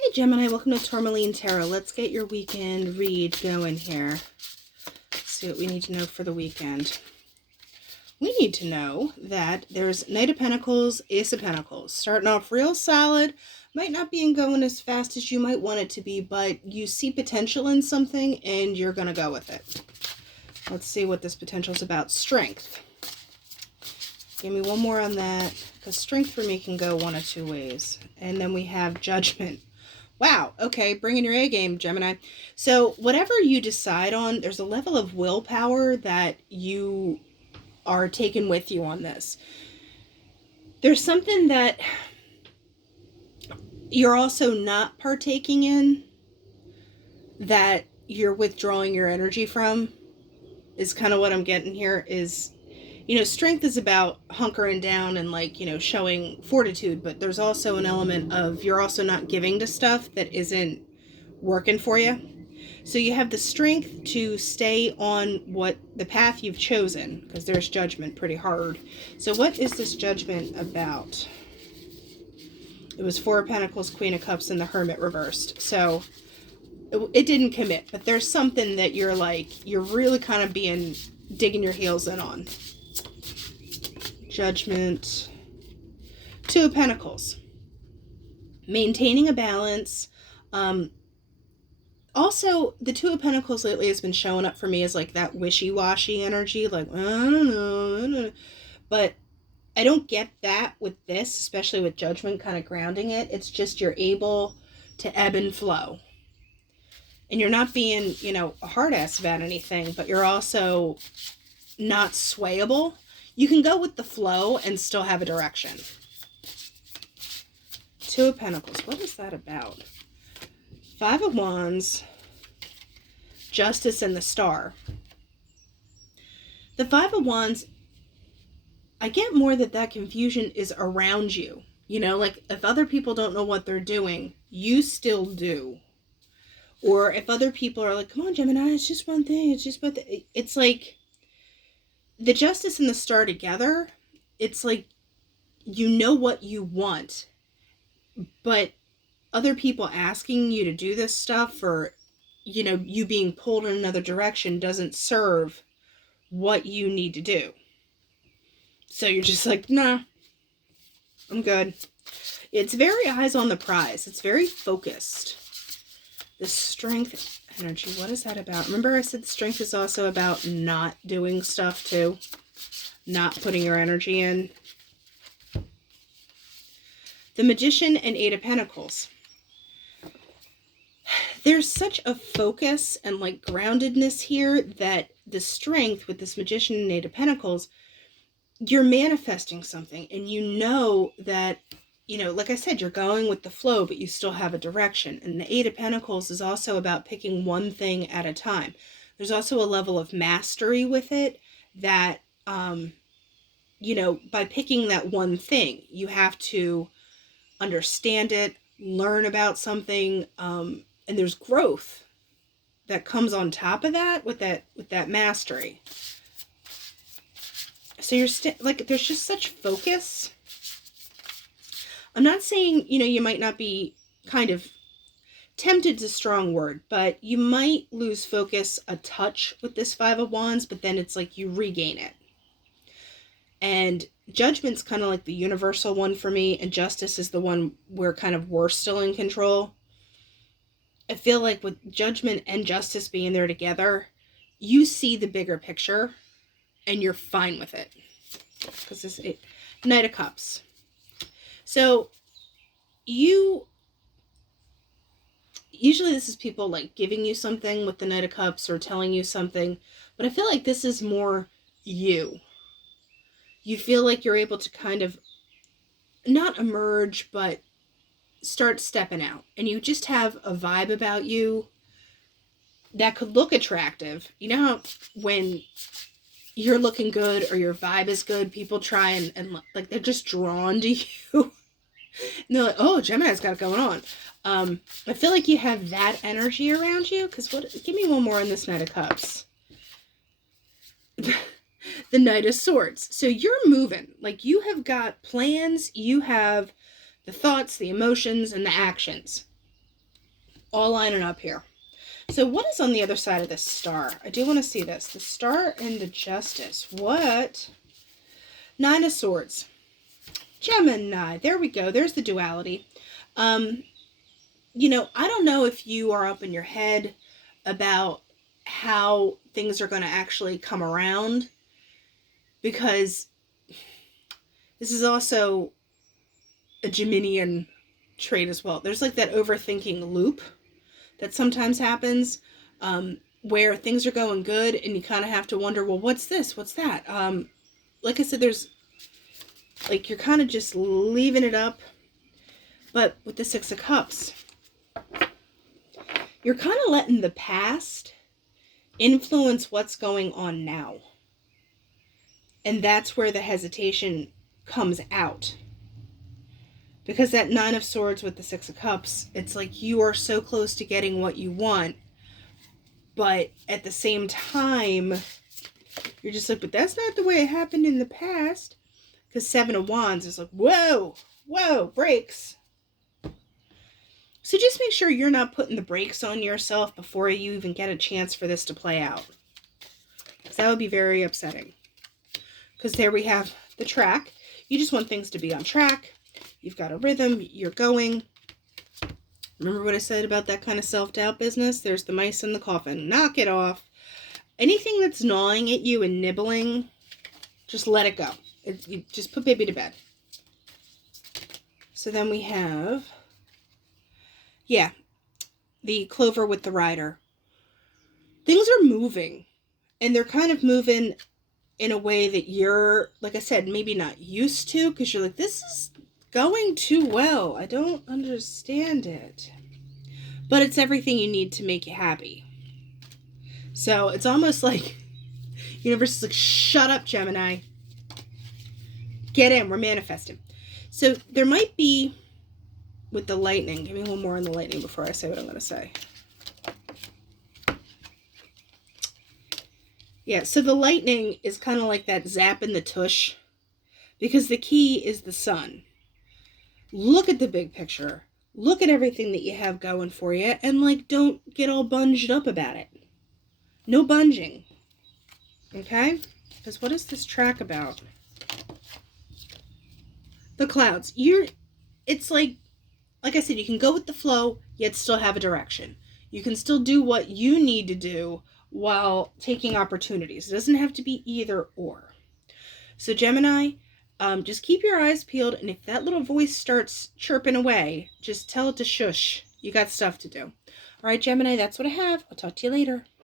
Hey Gemini, welcome to Tourmaline Tarot. Let's get your weekend read going here. See what we need to know for the weekend. We need to know that there's Knight of Pentacles, Ace of Pentacles. Starting off real solid. Might not be going as fast as you might want it to be, but you see potential in something and you're going to go with it. Let's see what this potential is about. Strength. Give me one more on that, because strength for me can go one of two ways. And then we have Judgment. Wow, okay, bring in your A game, Gemini. So whatever you decide on, there's a level of willpower that you are taking with you on this. There's something that you're also not partaking in that you're withdrawing your energy from, is kind of what I'm getting here. Is, strength is about hunkering down and showing fortitude, but there's also an element of you're also not giving to stuff that isn't working for you. So you have the strength to stay on what the path you've chosen, because there's Judgment pretty hard. So what is this Judgment about? It was Four of Pentacles, Queen of Cups, and the Hermit reversed. So it didn't commit, but there's something that you're really kind of digging your heels in on. Judgment. Two of Pentacles. Maintaining a balance. Also, the Two of Pentacles lately has been showing up for me as that wishy-washy energy. I don't know. But I don't get that with this, especially with Judgment kind of grounding it. It's just you're able to ebb and flow. And you're not being, a hard ass about anything, but you're also not swayable. You can go with the flow and still have a direction. Two of Pentacles. What is that about? Five of Wands. Justice and the Star. The Five of Wands, I get more that confusion is around you. If other people don't know what they're doing, you still do. Or if other people are come on, Gemini, it's just one thing. It's just it's the Justice and the Star together. It's you know what you want, but other people asking you to do this stuff, or you being pulled in another direction, doesn't serve what you need to do. So you're just nah, I'm good. It's very eyes on the prize. It's very focused. The Strength energy, what is that about? Remember I said strength is also about not doing stuff too? Not putting your energy in. The Magician and Eight of Pentacles. There's such a focus and groundedness here that the strength with this Magician and Eight of Pentacles, you're manifesting something, and that, like I said, you're going with the flow, but you still have a direction. And the Eight of Pentacles is also about picking one thing at a time. There's also a level of mastery with it that, by picking that one thing, you have to understand it, learn about something, and there's growth that comes on top of that with that mastery. So you're there's just such focus. I'm not saying, you might not be kind of tempted's a strong word, but you might lose focus a touch with this Five of Wands, but then it's you regain it. And Judgment's kind of the universal one for me, and Justice is the one where kind of we're still in control. I feel with Judgment and Justice being there together, you see the bigger picture and you're fine with it. Because this is Knight of Cups. So usually this is people giving you something with the Knight of Cups or telling you something, but I feel this is more you. You feel you're able to kind of not emerge, but start stepping out, and you just have a vibe about you that could look attractive. You know how when you're looking good or your vibe is good, people try and they're just drawn to you. And they're oh, Gemini's got it going on. I feel you have that energy around you, because give me one more on this Knight of Cups. The Knight of Swords. So you're moving. You have got plans, you have the thoughts, the emotions, and the actions. all lining up here. So what is on the other side of this star? I do want to see this. The star and the justice. What? Nine of Swords. Gemini. There we go. There's the duality. You know, I don't know if you are up in your head about how things are going to actually come around, because this is also a Geminian trait as well. There's like that overthinking loop that sometimes happens, where things are going good and you kind of have to wonder, well, what's this? What's that? Like I said, there's like, you're kind of just leaving it up. But with the Six of Cups, you're kind of letting the past influence what's going on now. And that's where the hesitation comes out. Because that Nine of Swords with the Six of Cups, it's like you are so close to getting what you want, but at the same time, you're just like, but that's not the way it happened in the past. Because Seven of Wands is like, whoa, whoa, brakes. So just make sure you're not putting the brakes on yourself before you even get a chance for this to play out. Because that would be very upsetting. Because there we have the track. You just want things to be on track. You've got a rhythm. You're going. Remember what I said about that kind of self-doubt business? There's the mice in the coffin. Knock it off. Anything that's gnawing at you and nibbling, just let it go. You just put baby to bed. So then we have, yeah, the Clover with the Rider. Things are moving. And they're kind of moving in a way that you're, like I said, maybe not used to. Because you're like, this is going too well. I don't understand it. But it's everything you need to make you happy. So it's almost like universe is like, shut up, Gemini. Get in. We're manifesting. So there might be, with the lightning, give me one more on the lightning before I say what I'm going to say. Yeah, so the lightning is kind of like that zap in the tush. Because the key is the sun. Look at the big picture. Look at everything that you have going for you. And, like, don't get all bunged up about it. No bunging. Okay? Because what is this track about? The clouds. It's like I said, you can go with the flow, yet still have a direction. You can still do what you need to do while taking opportunities. It doesn't have to be either or. So Gemini, just keep your eyes peeled, and if that little voice starts chirping away, just tell it to shush. You got stuff to do. All right, Gemini, that's what I have. I'll talk to you later.